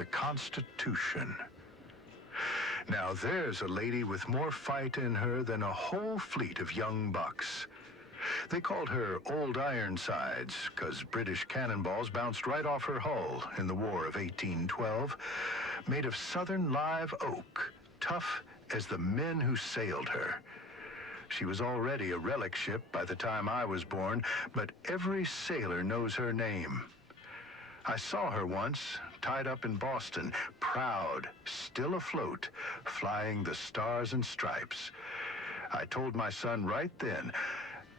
the Constitution. Now there's a lady with more fight in her than a whole fleet of young bucks. They called her Old Ironsides, 'cause British cannonballs bounced right off her hull in the War of 1812, made of southern live oak, tough as the men who sailed her. She was already a relic ship by the time I was born, but every sailor knows her name. I saw her once, tied up in Boston, proud, still afloat, flying the Stars and Stripes. I told my son right then,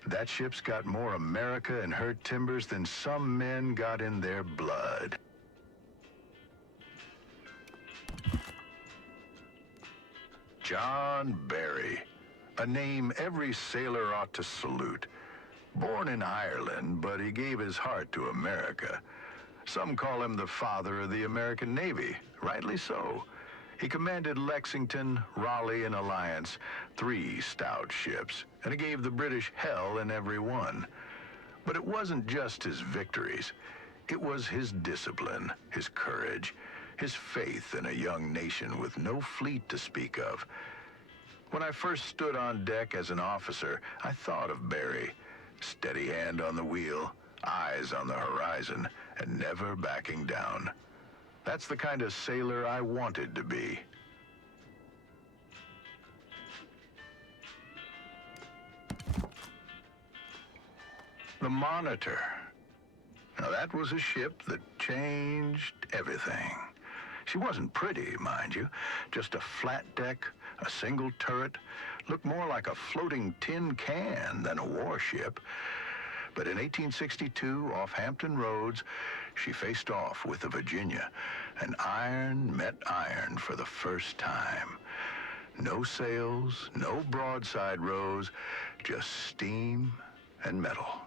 that ship's got more America in her timbers than some men got in their blood. John Barry, a name every sailor ought to salute. Born in Ireland, but he gave his heart to America. Some call him the father of the American Navy, rightly so. He commanded Lexington, Raleigh, and Alliance, 3 stout ships, and he gave the British hell in every one. But it wasn't just his victories. It was his discipline, his courage, his faith in a young nation with no fleet to speak of. When I first stood on deck as an officer, I thought of Barry. Steady hand on the wheel, eyes on the horizon, and never backing down. That's the kind of sailor I wanted to be. The Monitor. Now that was a ship that changed everything. She wasn't pretty, mind you, just a flat deck, a single turret, looked more like a floating tin can than a warship. But in 1862, off Hampton Roads, she faced off with the Virginia, and iron met iron for the first time. No sails, no broadside rows, just steam and metal.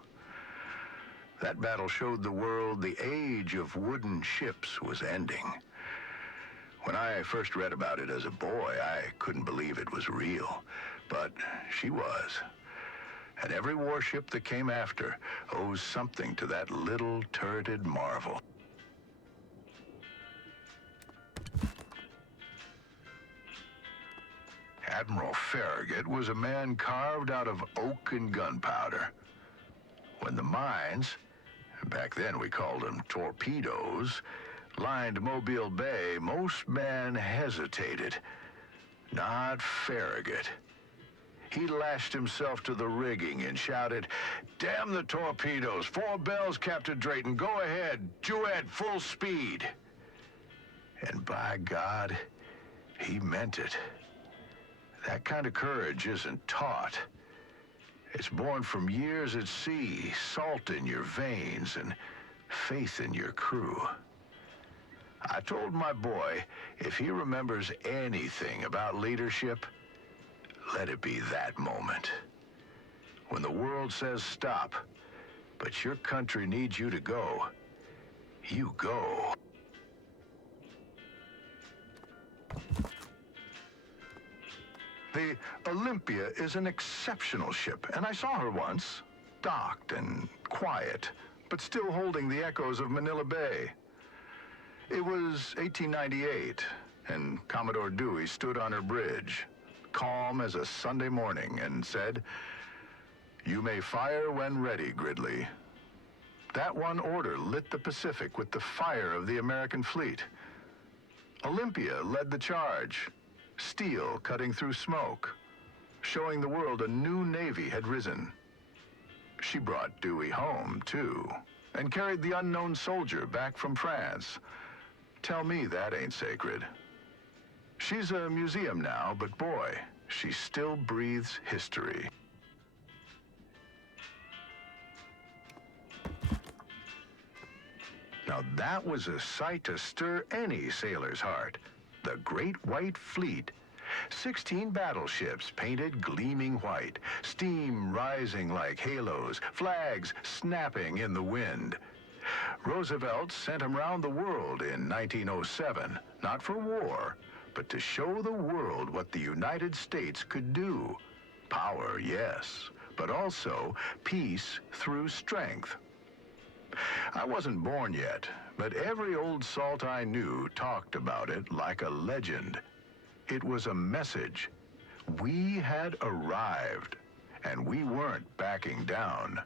That battle showed the world the age of wooden ships was ending. When I first read about it as a boy, I couldn't believe it was real, but she was. And every warship that came after owes something to that little turreted marvel. Admiral Farragut was a man carved out of oak and gunpowder. When the mines, back then we called them torpedoes, lined Mobile Bay, most men hesitated. Not Farragut. He lashed himself to the rigging and shouted, "Damn the torpedoes! 4 bells, Captain Drayton. Go ahead. Duet, full speed." And by God, he meant it. That kind of courage isn't taught. It's born from years at sea, salt in your veins, and faith in your crew. I told my boy, if he remembers anything about leadership, let it be that moment. When the world says stop, but your country needs you to go, you go. The Olympia is an exceptional ship, and I saw her once, docked and quiet, but still holding the echoes of Manila Bay. It was 1898, and Commodore Dewey stood on her bridge, calm as a Sunday morning, and said, "You may fire when ready, Gridley." That one order lit the Pacific with the fire of the American fleet. Olympia led the charge, steel cutting through smoke, showing the world a new navy had risen. She brought Dewey home, too, and carried the unknown soldier back from France. Tell me that ain't sacred. She's a museum now, but boy, she still breathes history. Now that was a sight to stir any sailor's heart. The Great White Fleet. 16 battleships painted gleaming white, steam rising like halos, flags snapping in the wind. Roosevelt sent them round the world in 1907, not for war, but to show the world what the United States could do. Power, yes, but also peace through strength. I wasn't born yet, but every old salt I knew talked about it like a legend. It was a message. We had arrived, and we weren't backing down.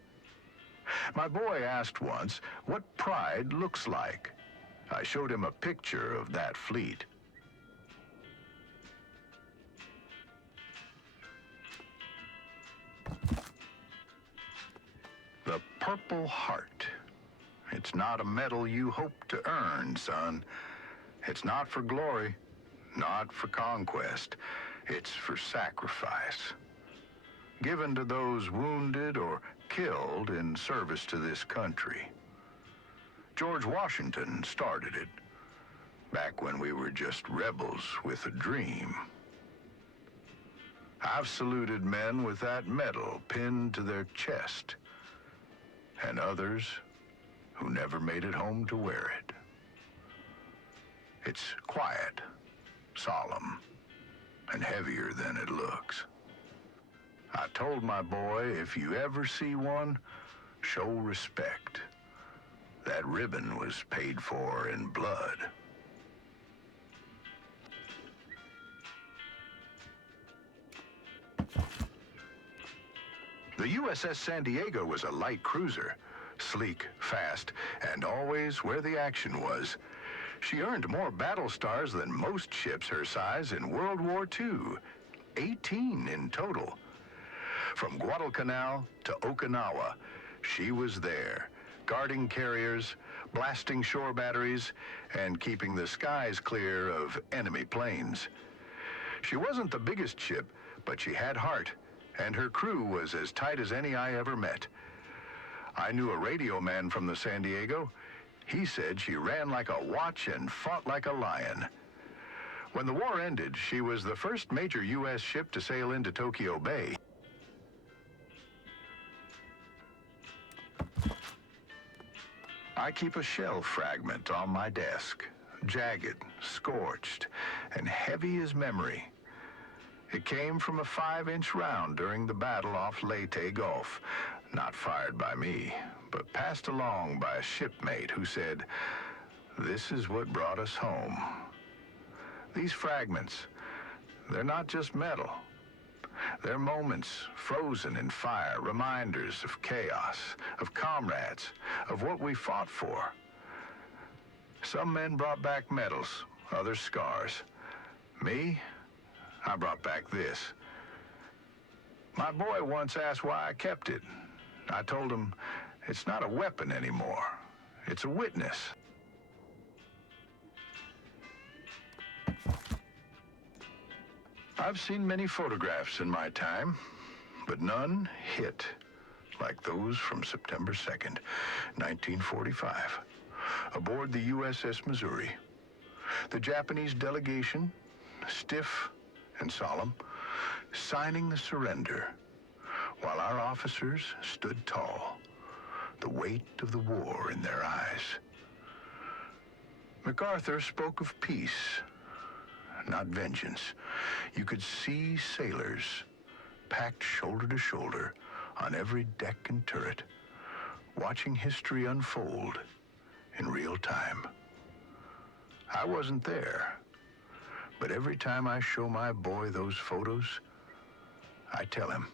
My boy asked once what pride looks like. I showed him a picture of that fleet. The Purple Heart. It's not a medal you hope to earn, son. It's not for glory, not for conquest. It's for sacrifice. Given to those wounded or killed in service to this country. George Washington started it, back when we were just rebels with a dream. I've saluted men with that medal pinned to their chest, and others who never made it home to wear it. It's quiet, solemn, and heavier than it looks. I told my boy, if you ever see one, show respect. That ribbon was paid for in blood. The USS San Diego was a light cruiser, sleek, fast, and always where the action was. She earned more battle stars than most ships her size in World War II, 18 in total. From Guadalcanal to Okinawa, she was there, guarding carriers, blasting shore batteries, and keeping the skies clear of enemy planes. She wasn't the biggest ship, but she had heart, and her crew was as tight as any I ever met. I knew a radio man from the San Diego. He said she ran like a watch and fought like a lion. When the war ended, she was the first major U.S. ship to sail into Tokyo Bay. I keep a shell fragment on my desk, jagged, scorched, and heavy as memory. It came from a 5-inch round during the battle off Leyte Gulf, not fired by me, but passed along by a shipmate who said, "This is what brought us home." These fragments, they're not just metal. They're moments frozen in fire, reminders of chaos, of comrades, of what we fought for. Some men brought back medals, others scars. Me, I brought back this. My boy once asked why I kept it. I told him, it's not a weapon anymore. It's a witness. I've seen many photographs in my time, but none hit like those from September 2nd, 1945, aboard the USS Missouri. The Japanese delegation, stiff and solemn, signing the surrender, while our officers stood tall, the weight of the war in their eyes. MacArthur spoke of peace, not vengeance. You could see sailors packed shoulder to shoulder on every deck and turret, watching history unfold in real time. I wasn't there, but every time I show my boy those photos, I tell him,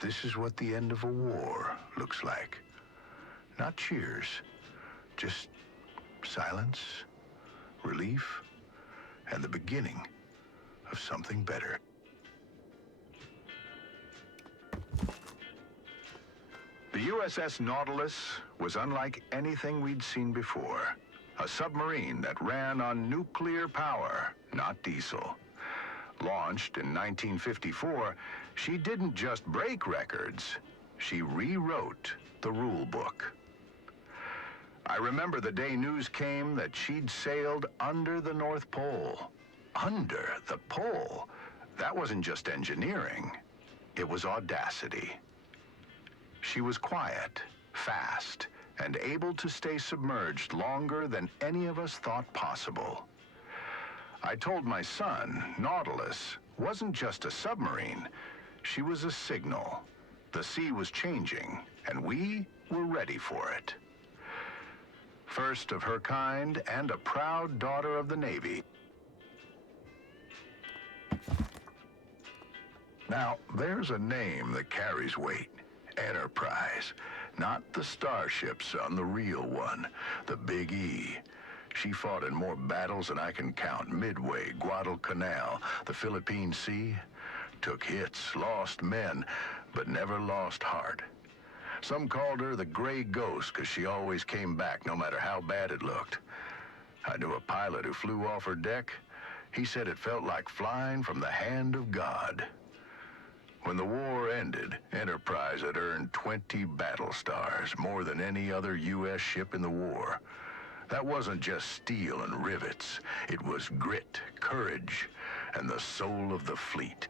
this is what the end of a war looks like. Not cheers, just silence, relief, and the beginning of something better. The USS Nautilus was unlike anything we'd seen before. A submarine that ran on nuclear power, not diesel. Launched in 1954, she didn't just break records, she rewrote the rule book. I remember the day news came that she'd sailed under the North Pole. Under the pole. That wasn't just engineering, it was audacity. She was quiet, fast, and able to stay submerged longer than any of us thought possible. I told my son, Nautilus wasn't just a submarine, she was a signal. The sea was changing, and we were ready for it. First of her kind and a proud daughter of the Navy. Now, there's a name that carries weight. Enterprise. Not the Starship, son, the real one. The Big E. She fought in more battles than I can count. Midway, Guadalcanal, the Philippine Sea. Took hits, lost men, but never lost heart. Some called her the Gray Ghost because she always came back no matter how bad it looked. I knew a pilot who flew off her deck. He said it felt like flying from the hand of God. When the war ended, Enterprise had earned 20 battle stars, more than any other U.S. ship in the war. That wasn't just steel and rivets. It was grit, courage, and the soul of the fleet.